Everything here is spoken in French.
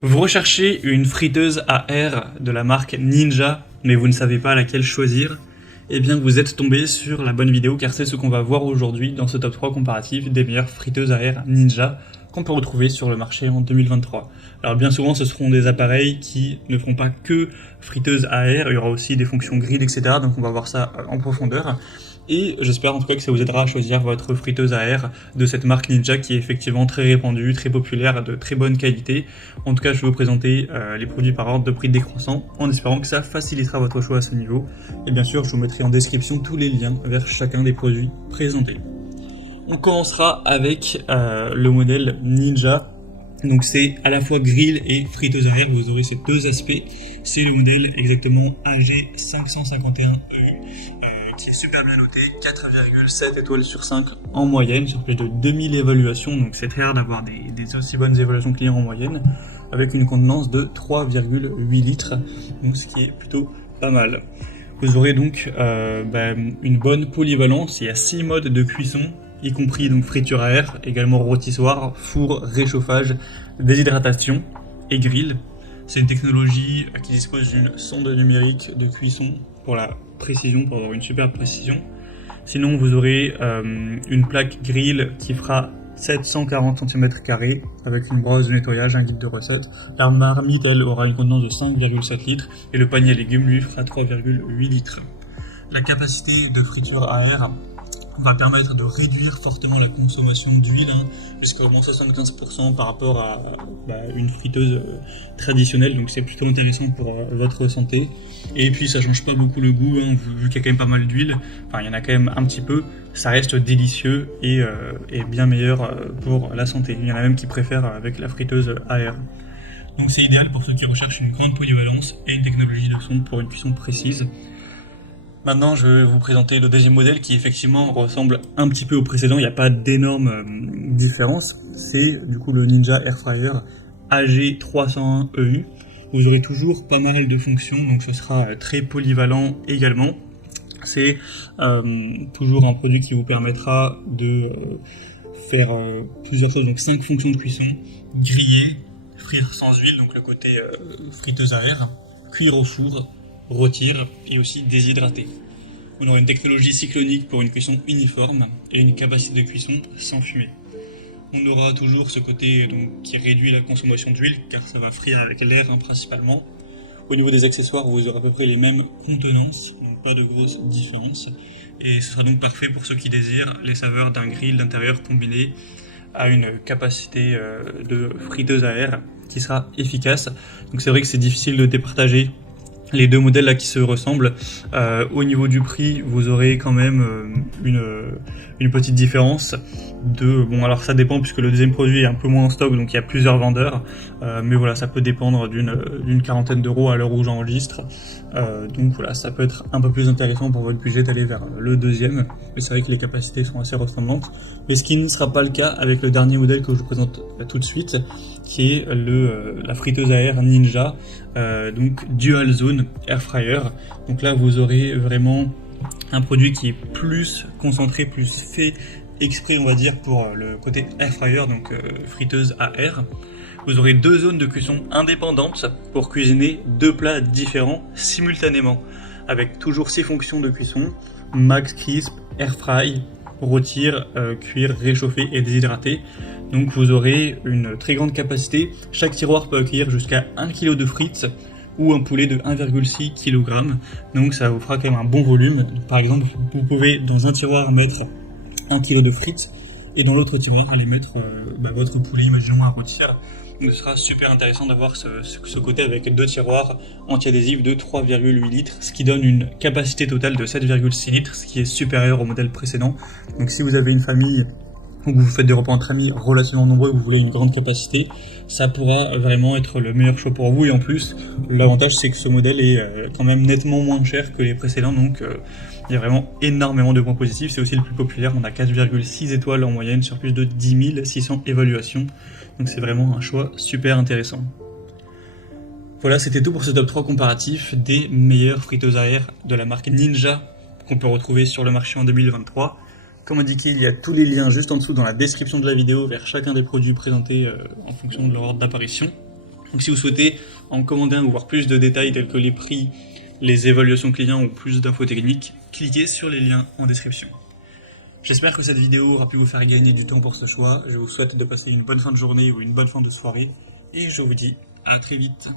Vous recherchez une friteuse à air de la marque Ninja, mais vous ne savez pas laquelle choisir? Eh bien, vous êtes tombé sur la bonne vidéo car c'est ce qu'on va voir aujourd'hui dans ce top 3 comparatif des meilleures friteuses à air Ninja qu'on peut retrouver sur le marché en 2023. Alors bien souvent, ce seront des appareils qui ne feront pas que friteuse à air, il y aura aussi des fonctions grill, etc. Donc on va voir ça en profondeur. Et j'espère en tout cas que ça vous aidera à choisir votre friteuse à air de cette marque Ninja qui est effectivement très répandue, très populaire, de très bonne qualité. En tout cas, je vais vous présenter les produits par ordre de prix décroissant en espérant que ça facilitera votre choix à ce niveau. Et bien sûr, je vous mettrai en description tous les liens vers chacun des produits présentés. On commencera avec le modèle Ninja. Donc c'est à la fois grill et friteuse à air, vous aurez ces deux aspects. C'est le modèle exactement AG551EU. Qui est super bien noté, 4,7 étoiles sur 5 en moyenne, sur plus de 2000 évaluations, donc c'est très rare d'avoir des aussi bonnes évaluations clients en moyenne, avec une contenance de 3,8 litres, donc ce qui est plutôt pas mal. Vous aurez donc une bonne polyvalence, il y a 6 modes de cuisson, y compris donc friture à air, également rôtissoir, four, réchauffage, déshydratation et grill. C'est une technologie qui dispose d'une sonde numérique de cuisson pour la précision, pour avoir une super précision. Sinon, vous aurez une plaque grill qui fera 740 cm² avec une brosse de nettoyage, un guide de recette. La marmite, elle, aura une contenance de 5,7 litres et le panier à légumes, lui, fera 3,8 litres. La capacité de friture à air va permettre de réduire fortement la consommation d'huile, jusqu'à au moins 75% par rapport à une friteuse traditionnelle, donc c'est plutôt intéressant pour votre santé. Et puis ça change pas beaucoup le goût, vu qu'il y a quand même pas mal d'huile, enfin il y en a quand même un petit peu, ça reste délicieux et bien meilleur pour la santé. Il y en a même qui préfèrent avec la friteuse à air. Donc c'est idéal pour ceux qui recherchent une grande polyvalence et une technologie de son pour une cuisson précise. Maintenant, je vais vous présenter le deuxième modèle qui effectivement ressemble un petit peu au précédent, il n'y a pas d'énorme différence. C'est du coup le Ninja Air Fryer AG301EU. Vous aurez toujours pas mal de fonctions, donc ce sera très polyvalent également. C'est toujours un produit qui vous permettra de faire plusieurs choses, donc 5 fonctions de cuisson: griller, frire sans huile, donc le côté friteuse à air, cuire au four, rôtir et aussi déshydrater. On aura une technologie cyclonique pour une cuisson uniforme et une capacité de cuisson sans fumée. On aura toujours ce côté qui réduit la consommation d'huile car ça va frire avec l'air principalement. Au niveau des accessoires, vous aurez à peu près les mêmes contenances, donc pas de grosses différences. Et ce sera donc parfait pour ceux qui désirent les saveurs d'un grill d'intérieur combiné à une capacité de friteuse à air qui sera efficace. Donc c'est vrai que c'est difficile de départager les deux modèles là qui se ressemblent. Au niveau du prix, vous aurez quand même une petite différence alors ça dépend puisque le deuxième produit est un peu moins en stock, donc il y a plusieurs vendeurs, mais voilà, ça peut dépendre d'une quarantaine d'euros à l'heure où j'enregistre, donc voilà, ça peut être un peu plus intéressant pour votre budget d'aller vers le deuxième, mais c'est vrai que les capacités sont assez ressemblantes, mais ce qui ne sera pas le cas avec le dernier modèle que je vous présente tout de suite, qui est la friteuse à air Ninja, donc Dual Zone Air Fryer. Donc là vous aurez vraiment un produit qui est plus concentré, plus fait exprès on va dire pour le côté Air Fryer, donc friteuse à air. Vous aurez deux zones de cuisson indépendantes pour cuisiner deux plats différents simultanément, avec toujours 6 fonctions de cuisson: max crisp, air fry, rôtir, cuire, réchauffer et déshydrater. Donc vous aurez une très grande capacité, chaque tiroir peut accueillir jusqu'à 1 kg de frites ou un poulet de 1,6 kg, donc ça vous fera quand même un bon volume. Par exemple, vous pouvez dans un tiroir mettre 1 kg de frites et dans l'autre tiroir aller mettre votre poulet, imaginons, à rôtir. Donc ce sera super intéressant d'avoir ce côté avec deux tiroirs anti-adhésifs de 3,8 litres, ce qui donne une capacité totale de 7,6 litres, ce qui est supérieur au modèle précédent. Donc si vous avez une famille ou que vous faites des repas entre amis relativement nombreux, vous voulez une grande capacité, ça pourra vraiment être le meilleur choix pour vous. Et en plus, l'avantage c'est que ce modèle est quand même nettement moins cher que les précédents, donc il y a vraiment énormément de points positifs. C'est aussi le plus populaire, on a 4,6 étoiles en moyenne sur plus de 10 600 évaluations, donc c'est vraiment un choix super intéressant. Voilà, c'était tout pour ce top 3 comparatif des meilleures friteuses à air de la marque Ninja qu'on peut retrouver sur le marché en 2023. Comme indiqué, il y a tous les liens juste en dessous dans la description de la vidéo vers chacun des produits présentés en fonction de leur ordre d'apparition. Donc si vous souhaitez en commander un ou voir plus de détails tels que les prix, les évaluations clients ou plus d'infos techniques, cliquez sur les liens en description. J'espère que cette vidéo aura pu vous faire gagner du temps pour ce choix. Je vous souhaite de passer une bonne fin de journée ou une bonne fin de soirée. Et je vous dis à très vite.